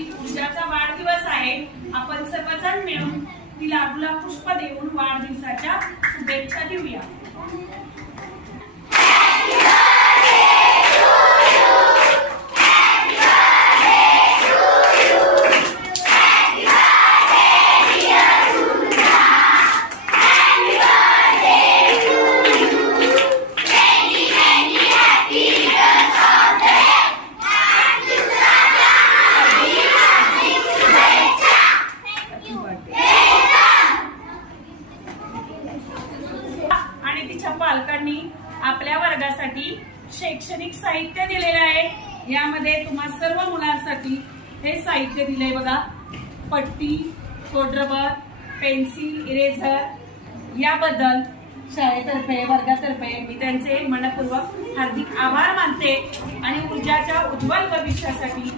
मुलगी ऊर्जाचा वाढदिवस आहे. आपण सर्वजण मिळून तिला गुलाब पुष्प देऊन वाढदिवसाच्या शुभेच्छा देऊया. आणि तिच्या पालकांनी आपल्या वर्गासाठी शैक्षणिक साहित्य दिलेले आहे. यामध्ये तुम्हा सर्व मुलांसाठी हे साहित्य दिले बघा. पट्टी, खोडरबर, पेन्सिल, इरेझर. याबद्दल शाळेतर्फे वर्गातर्फे मी त्यांचे मनपूर्वक हार्दिक आभार मानते आणि ऊर्जाच्या उज्ज्वल भविष्यासाठी